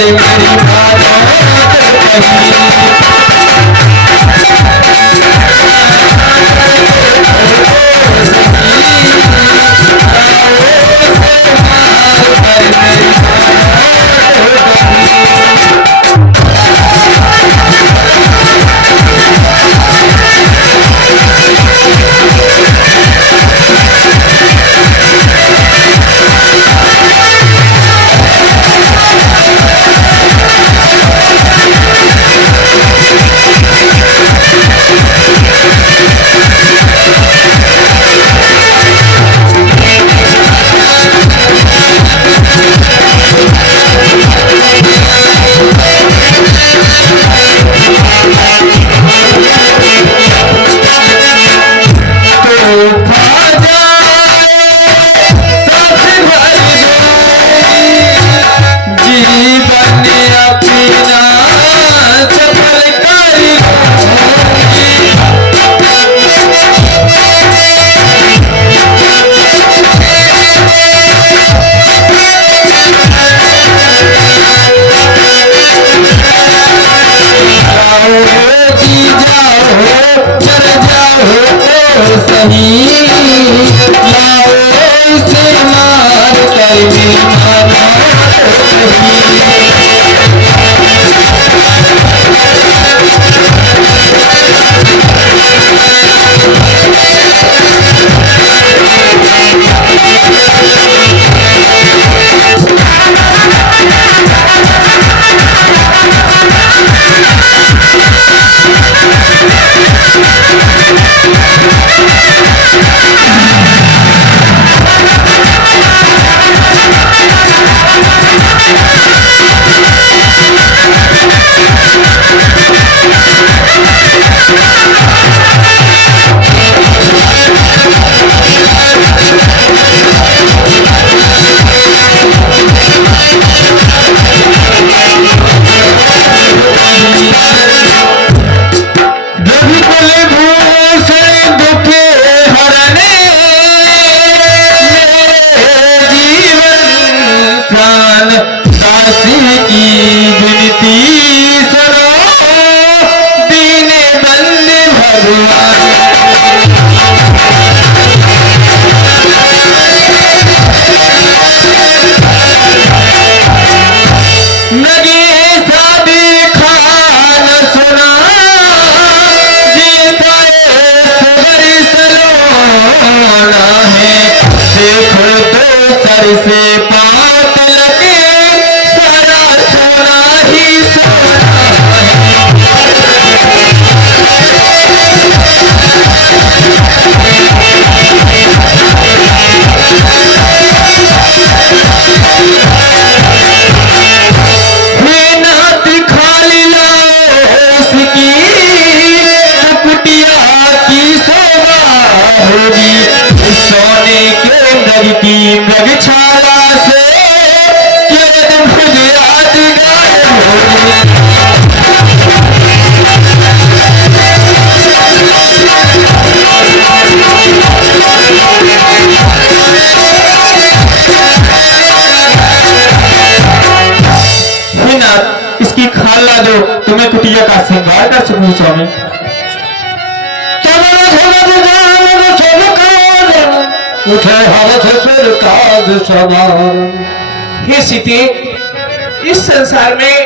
कर मेरी मानो से पात रखे सारा सोना ही सोना है। नात खाली उसकी कुटिया की शोभा होगी सोने के अंदर की मृगशाला से इसकी खाला जो तुम्हें कुटिया का श्रृंगार कर सकूं स्वामी। उठे हाथ हे सीते, इस संसार में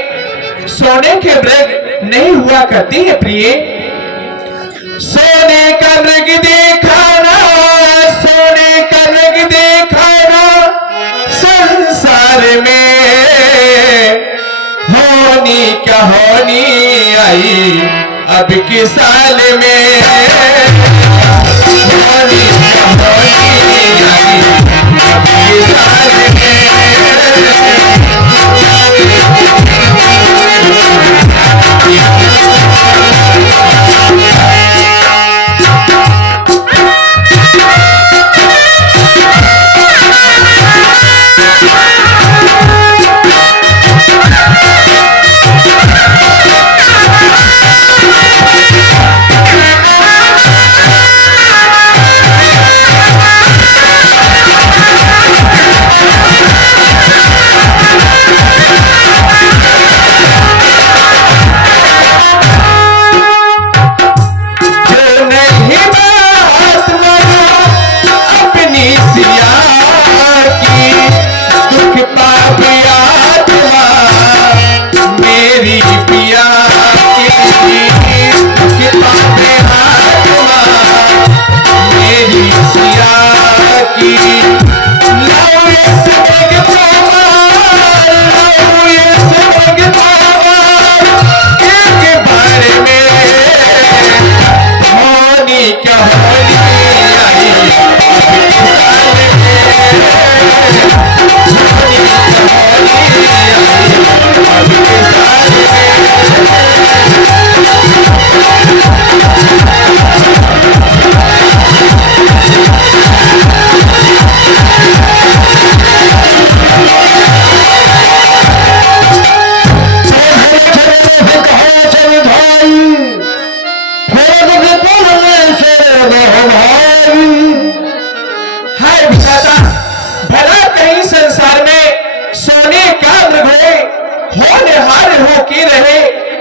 सोने के मृग नहीं हुआ करते हैं प्रिय। सोने का मृग देखाना, सोने का मृग देखाना संसार में होनी क्या होनी आई अब की साल में, होनी क्या होनी आई अब की साल में।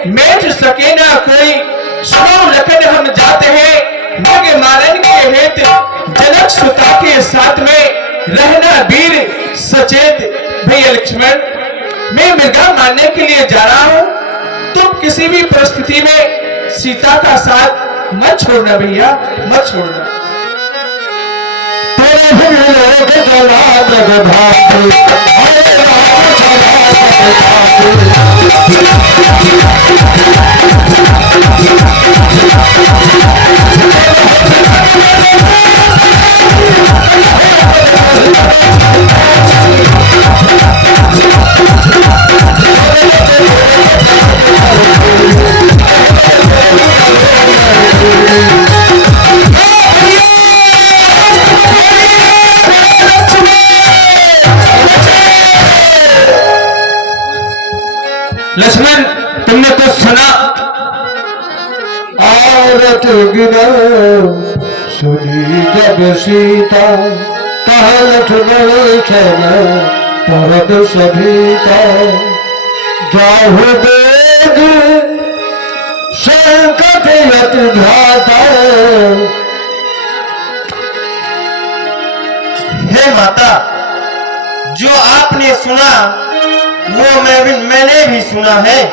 मेट सके ना कोई, सुनो लखन हम जाते हैं मग मारन के हेत, जनक सुता के साथ में रहना वीर सचेत। भैया लक्ष्मण, मैं मृगा मारने के लिए जा रहा हूं, तुम किसी भी परिस्थिति में सीता का साथ मत छोड़ना भैया, मत छोड़ना। लक्ष्मण, तुमने तो सुना, औरत गिरा सुनी जब सीता, कहा लक्ष्मण परद सभीता, जाहु वेद संकट यत घाता। हे माता, जो आपने सुना वो मैंने भी सुना है।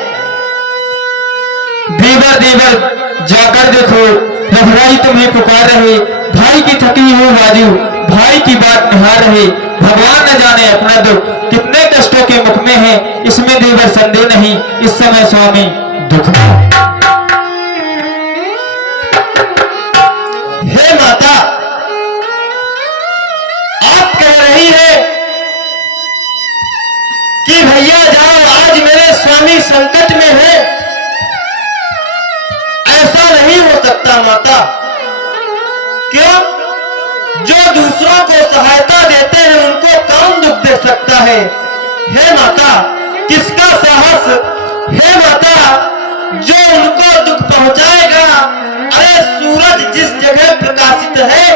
देवर देवर जाकर देखो, रघुराई तुम्हें पुकार रहे, भाई की थकी हुई बाजू भाई की बात निहार रहे। भगवान न जाने अपना दुख कितने कष्टों के मुख में है, इसमें देवर संदेह नहीं, इस समय स्वामी दुख में। हे माता, आप कह रही है कि भैया जाओ, आज मेरे स्वामी संकट में है। ऐसा नहीं हो सकता माता। क्यों? जो दूसरों को सहायता देते हैं उनको कौन दुख दे सकता है? हे माता, किसका साहस? हे माता, जो उनको दुख पहुंचाएगा। अरे सूरज जिस जगह प्रकाशित है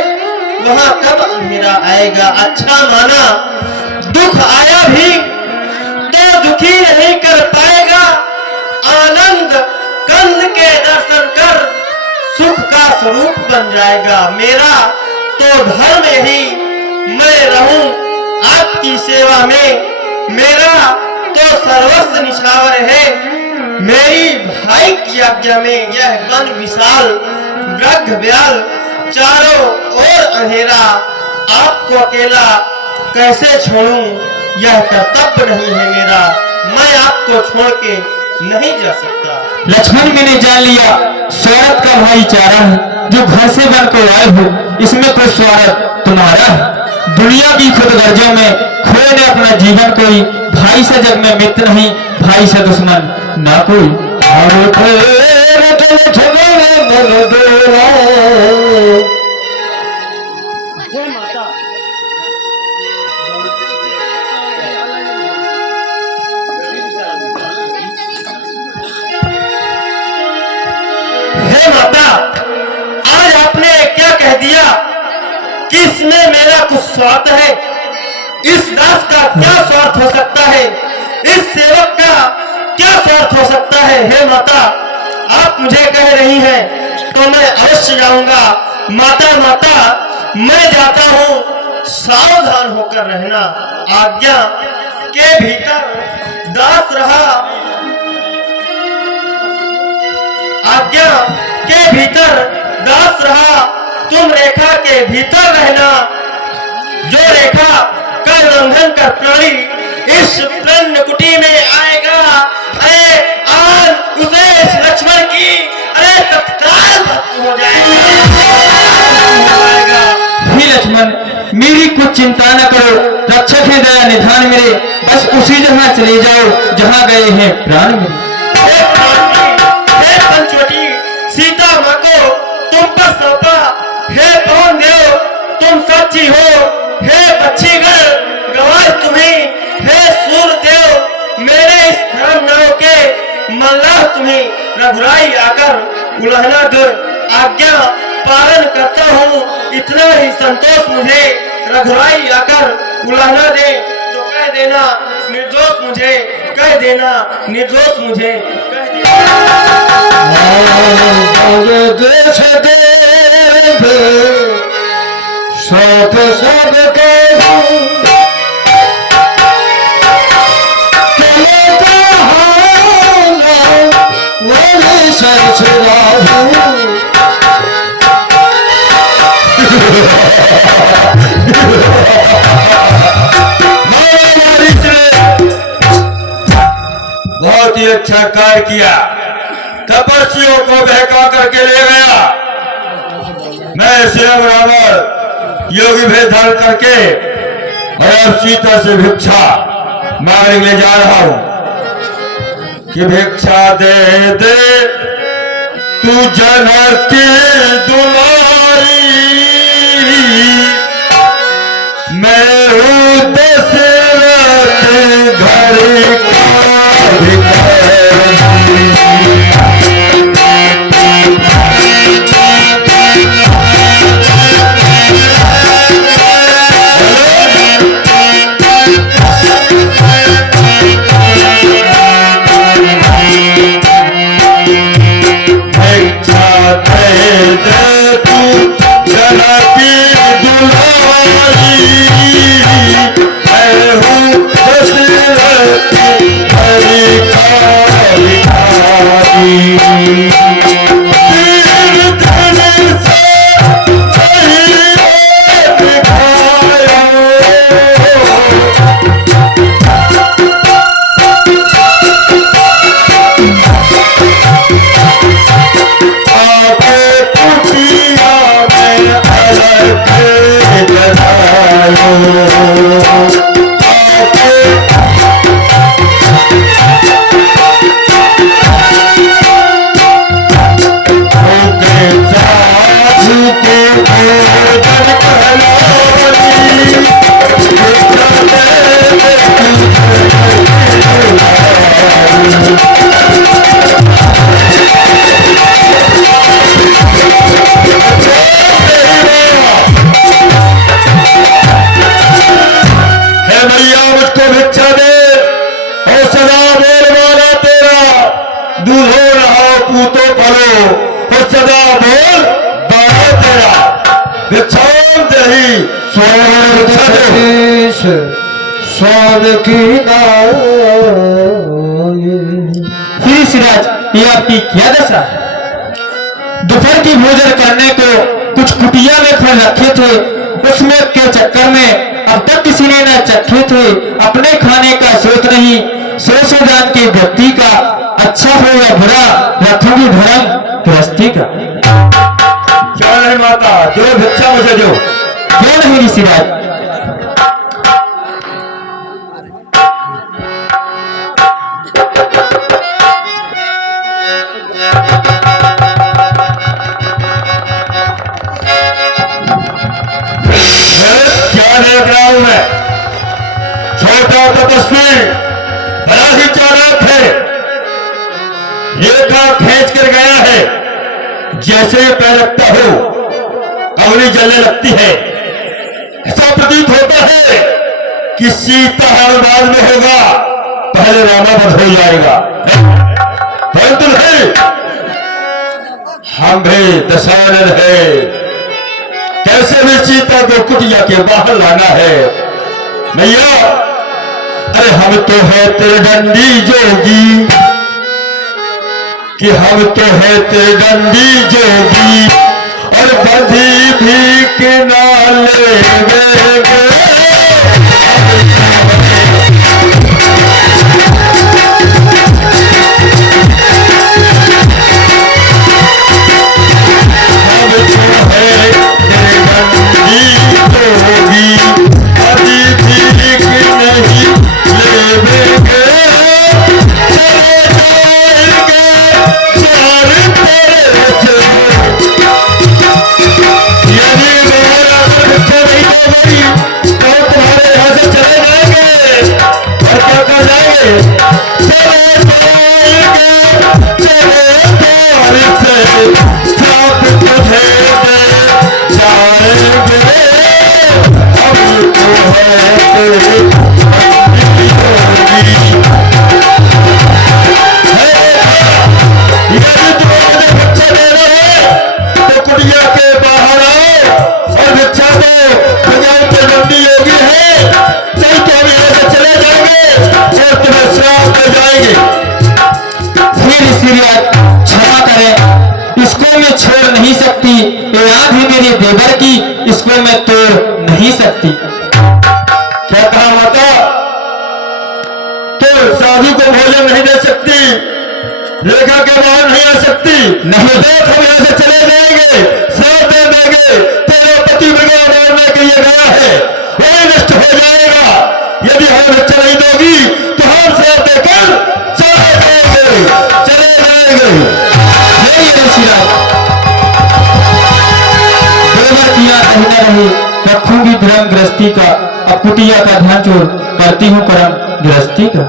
वहां कब अंधेरा आएगा? अच्छा माना, दुख आया भी तो दुखी नहीं कर पाएगा। आनंद कंद के दर्शन कर सुख का स्वरूप बन जाएगा। मेरा तो धर्म यही, मैं रहूं आपकी सेवा में। मेरा तो सर्वस्व निछावर है। मेरी भाई की आज्ञा में यह वन विशाल वृक्ष व्याल, चारों ओर अंधेरा, आपको अकेला कैसे छोड़ूं? यह कर्तव्य नहीं है मेरा, मैं आपको छोड़ के नहीं जा सकता। लक्ष्मण, मैंने जान लिया स्वार्थ का भाईचारा है जो घर से बनकर आए हो, इसमें तो स्वार्थ तुम्हारा है। दुनिया की खुद गर्जों में खोए ने अपना जीवन कोई, भाई से जग में मित्र नहीं, भाई से दुश्मन ना कोई। हे माता, आज आपने क्या कह दिया कि इसमें मेरा कुछ स्वार्थ है? इस दास का क्या स्वार्थ हो सकता है? इस सेवक का क्या स्वार्थ हो सकता है? हे माता, आप मुझे कह रही हैं तो मैं अवश्य जाऊंगा। माता माता, मैं जाता हूँ, सावधान होकर रहना। आज्ञा के भीतर दास रहा, आज्ञा के भीतर दास रहा। तुम रेखा के भीतर रहना। जो रेखा का उल्लंघन कर प्राणी इस प्रण कुटी में आएगा, अरे आज उसे इस लक्ष्मण की अरे तत्काल भस्म हो जाएगा। हे लक्ष्मण, मेरी कुछ चिंता न करो, रक्षक है दया निधान मेरे, बस उसी जगह चले जाओ जहाँ गए हैं प्राण मेरे। पंचवटी सीता माँ को तुम पर सौंपा। हे पवन देव, तुम साक्षी हो। हे पक्षीगण गवाह तुम्हें। हे सूर्य देव, मेरे इस धर्म नाव के मल्लाह तुम्हें। रघुराई आकर उल्लंघना कर आज्ञा पालन करता हूँ, इतना ही संतोष मुझे। रघुराई आकर उल्लंघना दे तो कह देना निर्दोष मुझे, कह देना निर्दोष मुझे, कह देश देव साथ सब के बहुत ही अच्छा कार्य किया, तपस्वियों को बहका करके ले गया। मैं स्वयं रावण योगी भेद धारण करके मैं अब सीता से भिक्षा मांगने ले जा रहा हूं कि भिक्षा दे दे तू जनक की दुलारी, मैं हूँ दशरथ घर का भिखारी। फिर सिराज, ये आपकी क्या दशा है? दोपहर की भोजन करने को कुछ कुटिया में फल रखे थे, उसमें के चक्कर में अब तक किसी ने न चखे थे। अपने खाने का सोच नहीं, सोच जान के व्यक्ति का अच्छा हो या बुरा रखोगी धर्म गृहस्थी का। क्या नहीं माता, जो भिक्षा मुझे दो। क्यों नहीं ऋषिराज? क्या देख रहा हूं मैं? छोटा तपस्वी बड़ा ही चालाक है, रेखा खींच कर गया है। जैसे ही पैर रखता हो अग्नि जलने लगती है। ऐसा प्रतीत होता है कि सीता हर बाद में होगा, पहले रामावध हो जाएगा। परंतु नहीं, हम भी दशरथ है, कैसे भी सीता को कुटिया के बाहर लाना है। भैया, अरे हम तो है त्रिदंडी जोगी, कि हम तो है त्रिदंडी जोगी, और बंधी भी के नाले नहीं सकती। क्या कहा माता? तो साधु को भोजन नहीं दे सकती, रेखा के बाहर नहीं आ सकती? नहीं। देख हम यहाँ से चले जाएंगे, साथ दे देंगे, तेरे पति बिगड़ मारने के लिए गया है, वही नष्ट हो जाएगा। यदि हमें बच्चा नहीं दोगी तो हम साथ देकर चले जाएंगे, चले जाएंगे। नहीं ऋषिराज, देवर किया रही न रही, रखूंगी धर्म गृहस्थी का, अब कुटिया का ध्यान चोर करती हूँ कर्म गृहस्थी का।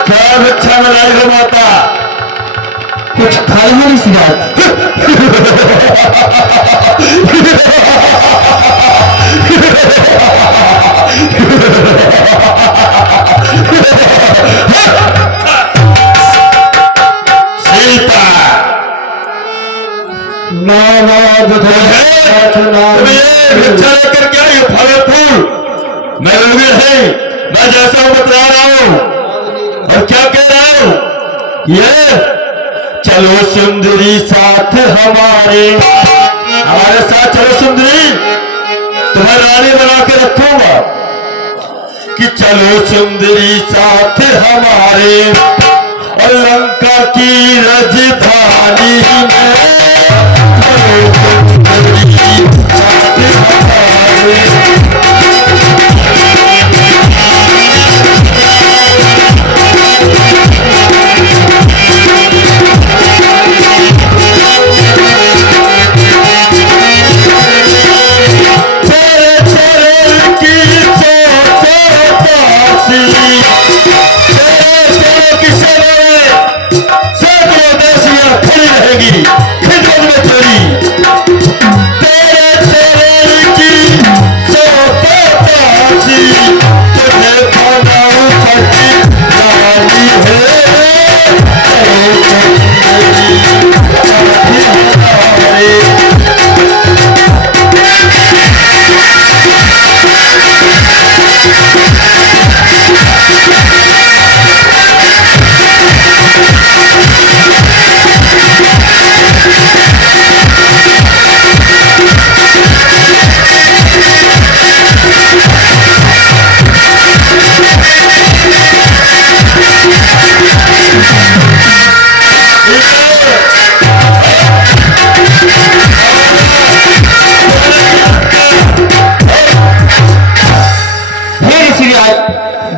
क्या भिक्षा मिलाई हो माता? कुछ खाई हो ऋषिराज? सीता, तुम ये भिक्षा लेकर क्या ये फल फूल? मैं रोगी है, मैं जैसा हूं बतला रहा हूं। और क्या कह रहा हूं? ये चलो सुंदरी साथ हमारे साथ चलो सुंदरी, तुम्हें रानी बना के रखूंगा। कि चलो सुंदरी साथ हमारे, और लंका की राजधानी में चलो सुंदरी साथ हमारे।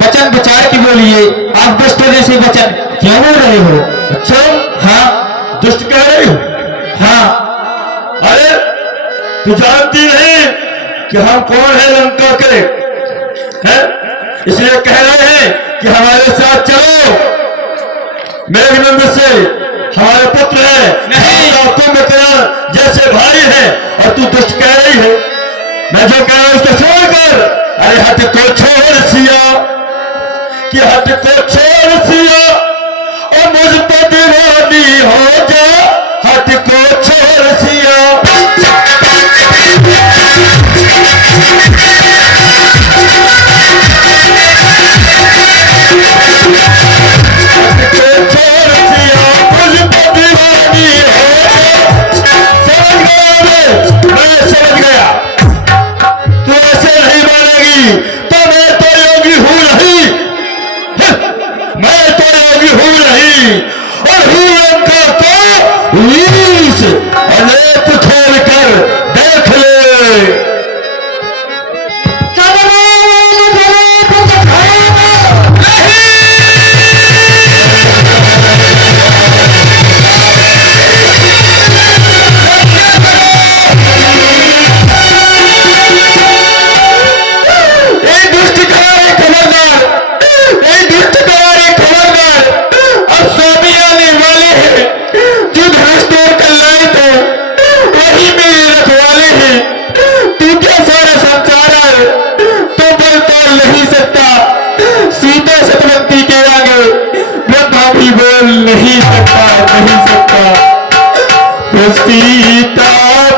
वचन विचार की बोलिए, आप दुष्ट जैसे वचन क्यों बोल रहे हो? अच्छा, हाँ। दुष्ट कह रही हो? हाँ। अरे तू जानती नहीं कि हम कौन है लंका के? हैं? इसलिए कह रहे हैं कि हमारे साथ चलो। मेघनंद से हमारे पुत्र है, नहीं। कुंभकर्ण जैसे भाई है, और तू दुष्ट कह रही है। मैं जो कह रहा हूं उसको छोड़ कर। अरे हट को छोड़ सिया, कि हट को छोड़ सिया, और मुझ पर दीवानी हो जा। हट को छोड़ सिया, अनेक खेल कर देख ले। अब स्वामी नहीं सकता, नहीं सकता। सीता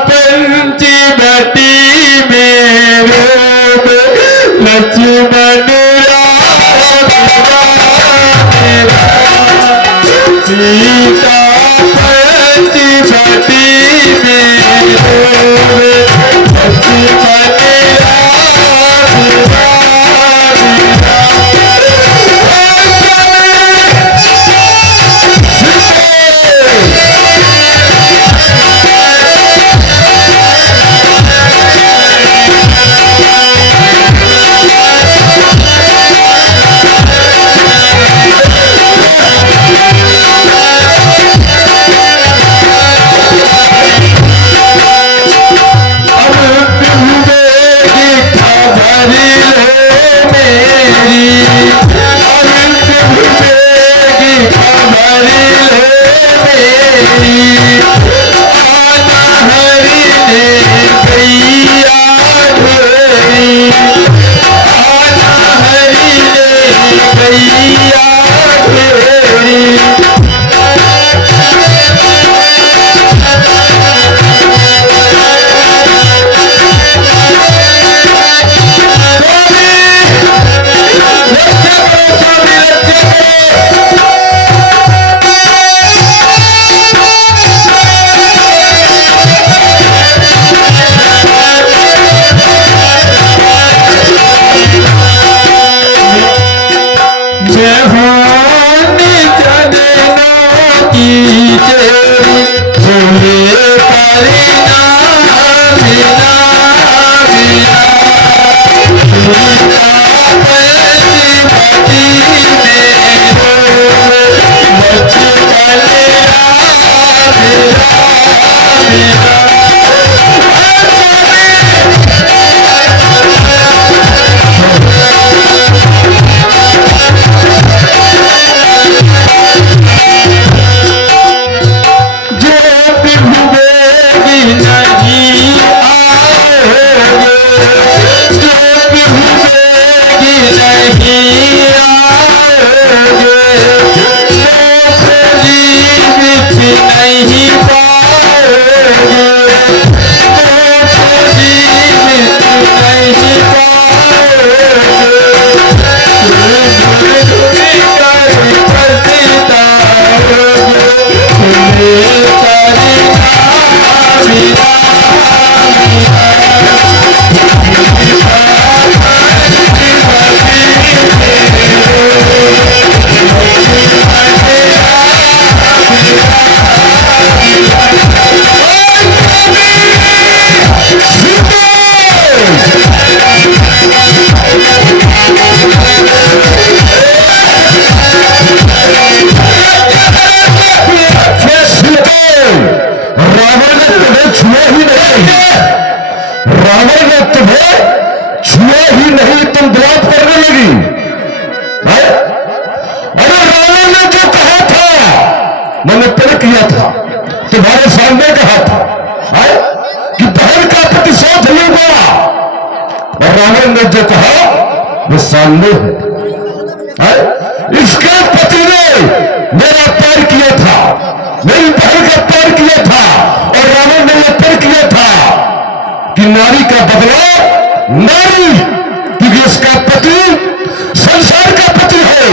पंचवटी में लक्ष्मण राम सीता पंचवटी में लक्ष्मण मैंने तय किया था, तुम्हारे सामने कहा था कि बहन का प्रतिशोध लूंगा, और रावण ने जो कहा वो सामने है। इसके पति ने मेरा पैर किया था, मेरी बहन का पैर किया था, और रावण ने यह पैर किया था कि नारी का बदला नारी, क्योंकि इसका पति संसार का पति है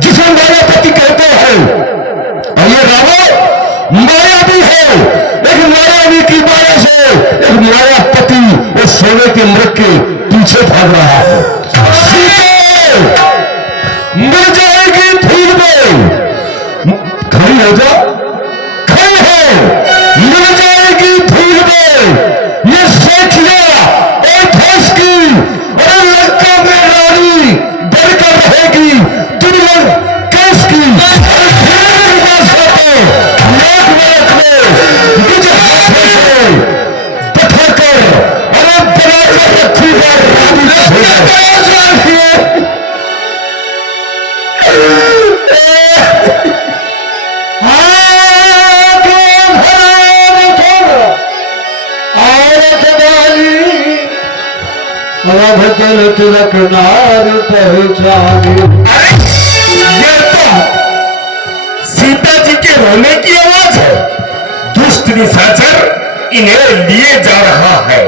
जिसे मायापति कहते हैं। और ये रावण मायावी है, एक मायावी की माया से एक मायापति वो सोने के मृग के पीछे भाग रहा है। मिल जाएगी भीड़ में, खड़ी हो जा, खड़ी हो, मिल जाएगी भीड़ में, ये सोच लिया और फंस की, और लंका में रानी डरकर रहेगी, तुम लोग कैस की तिलक नार पहचानी। सीता जी के रोने की आवाज है। दुष्ट निशाचर इन्हें लिए जा रहा है।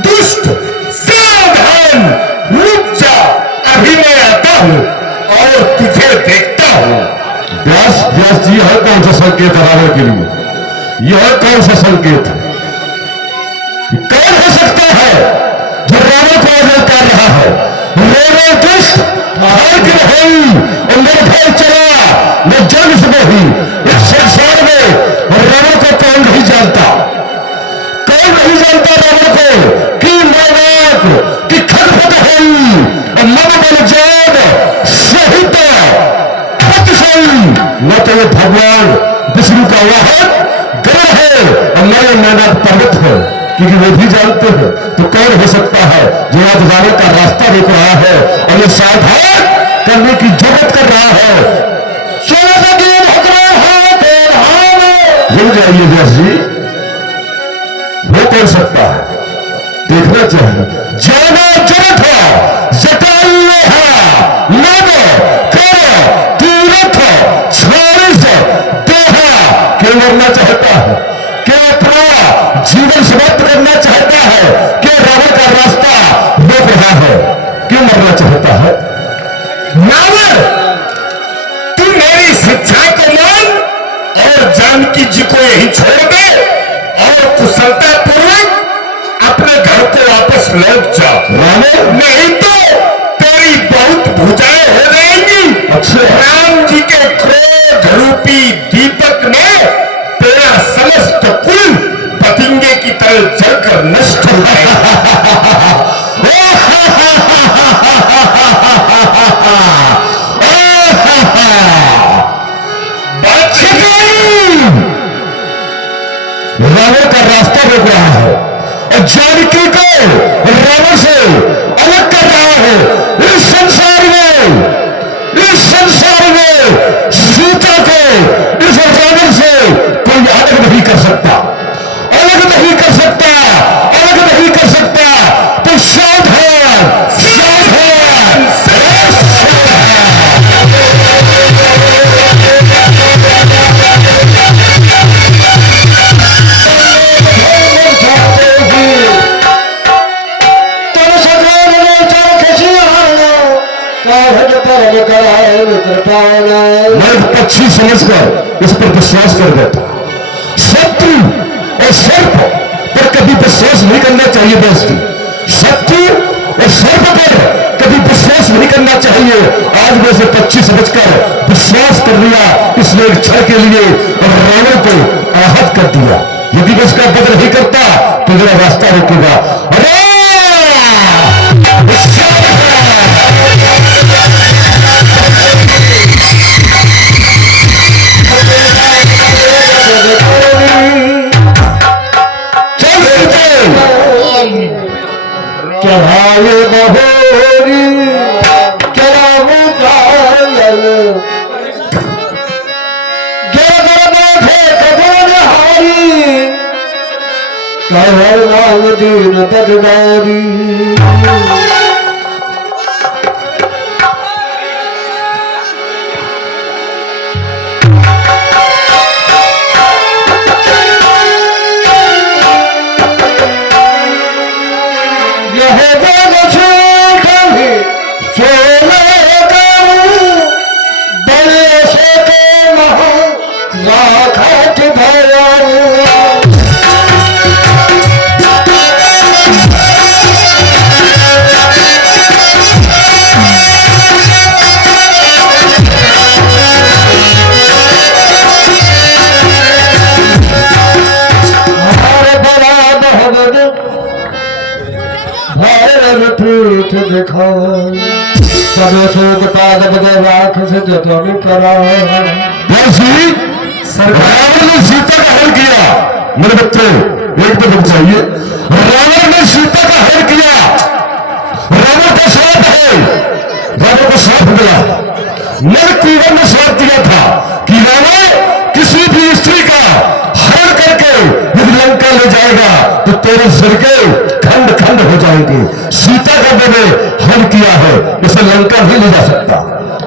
दुष्ट सावधान, रुक जा, अभी मैं आता हूँ और तुझे देखता हूँ। व्यास जी, यह कौन सा संकेत है रावण के लिए? यह कौन सा संकेत है? कौन हो सकता है जो रावण को आजाद कर रहा है? रावण दुष्ट हार के नहीं और निर्भय चला न जन्म से नहीं। इस संसार में रावण को कौन नहीं जानता? कौन नहीं जानता रावण को कि मैनाक कि खलफत हुई और मन बल जान सहित न तो ये भगवान विष्णु का वाहन ग्रह है और न ये मैनाक पर्वत है, क्योंकि वे भी जानते हैं। तो कौन हो सकता है जो आज रावण का रास्ता रोक रहा है और ये सावधान करने की जरूरत कर रहा है? रुक जाइए व्यास जी, वो कौन सकता है? देखना चाहिए। जाना जरूरत है, जटाइए है नव कर तीर्थ छारिस देहा। क्यों मरना चाहता है? क्या अपना जीवन समाप्त करना चाहता है? क्या रावण का रास्ता रोक रहा है? क्यों मरना चाहता है? रावण, तू मेरी शिक्षा को मान और जानकी जी को यही छोड़ दे और कुशलता पूर्वक अपने घर को वापस लौट जा। रावण नहीं तो तेरी बहुत भुजाएं हो जाएंगी। अच्छा। राम जी के क्रोध रूपी दीपक में तेरा समस्त कुल पतिंगे की तरह जलकर नष्ट हो जाएगा। रावण का रास्ता रोक रहा है और जानकी को रावण से अलग कर रहा है। इस संसार में सीता को इस रावण से कोई अलग नहीं कर सकता, अलग नहीं कर सकता, अलग नहीं कर सकता। तो सावधान, सावधान, मैं पक्षी समझकर इस पर विश्वास कर देता। शत्रु और सर्प पर कभी विश्वास नहीं करना चाहिए दोस्ती। शत्रु और सर्प पर कभी विश्वास नहीं करना चाहिए। आज मैं से पक्षी समझकर विश्वास कर लिया, इसने एक क्षण के लिए रावण को आहत कर दिया। यदि मैं उसका वध नहीं करता तो मेरा रास्ता रोकेगा। अरे चढ़ाए बहोरी चला मुझायल कहर नाम दीन पगवारी। रावण ने सीता का हरण किया। मेरे बच्चे एक तो रुक जाइए। रावण ने सीता का हरण किया। रावण का श्राप है, रावण को श्राप मिला। नर कुंवर ने श्राप दिया था कि रावण किसी भी स्त्री का हरण करके यदि लंका ले जाएगा तो तेरे सिर के खंड खंड हो जाएंगे। सीता का मैंने हरण किया है, इसे लंका नहीं ले जा सकता।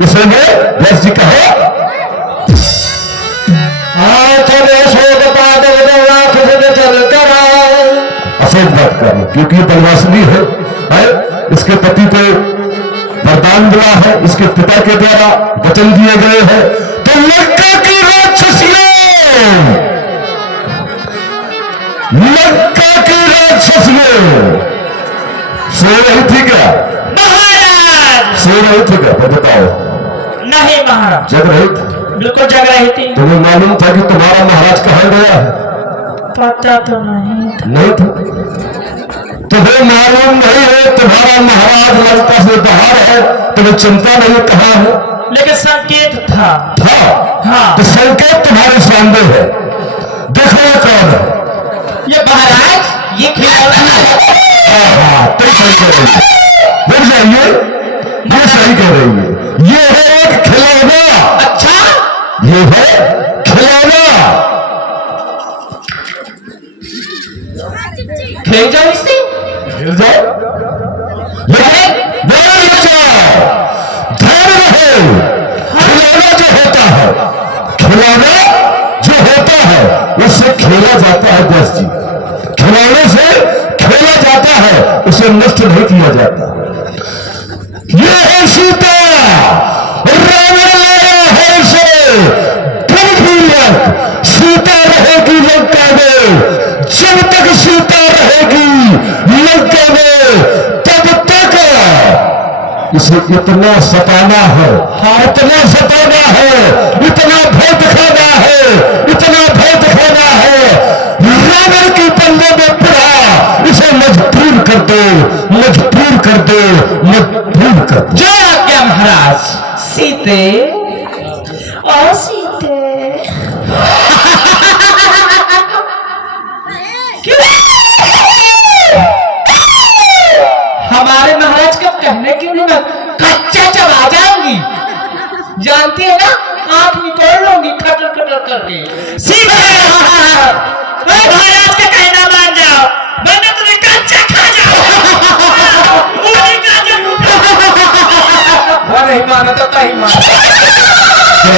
इसलिए व्यास जी कहे मत कर, क्योंकि ये बनवासनी है? इसके पति को वरदान मिला है, इसके पिता के द्वारा वचन दिए गए हैं। तो लंका की राक्षसियों, लंका की राक्षसियों सो रही थी क्या? महाराज सो रही थी क्या? बताओ। नहीं महाराज, जग रही थी? बिल्कुल जग रही थी। तुम्हें मालूम था कि तुम्हारा महाराज कहाँ गया है? पता तो नहीं था। नहीं था? तुम्हें मालूम नहीं है तुम्हारा महाराज लंका से बाहर है? तुम्हें चिंता नहीं कहाँ है? लेकिन संकेत था। हाँ। तो संकेत तुम्हारे सामने है, देखो ये कौन है? ये महाराज ये खिलौना है। तुम सही कह रही है, रुक जाइए, ये सही कह रही है। ये है एक खिलौना। अच्छा, ये है खिलौना। खेल जाओ इससे। हिल जाओ, लेकिन ध्यान रखो, ध्यान रहो। खिलौना जो होता है, खिलौना जो होता है उससे खेला जाता है व्यास जी। खिलौने से खेला जाता है, उसे नष्ट नहीं किया जाता। ये है सीता, रावण लाया है इसे पूर्वक। सीता रहेगी लंका में, जब तक सीता रहेगी लंका में तब तक इसे इतना सताना है, इतना सताना है, इतना भय दिखाना है, इतना भय दिखाना है। रावण की पल्ले में पड़ा, इसे मजबूर कर दो, मजबूर कर दो, मजबूर कर दो। जो आज्ञा महाराज। सीते और सीते हमारे महाराज का कहने क्यों नहीं, मैं कच्चा चबा जाऊंगी। जानती है ना, आंख निकाल लूंगी खटर खटर करके। सीते महाराज का कहना मान जाओ, वरना तुम्हें कच्चा खा जाओ। नहीं माना तो कहीं माना। जय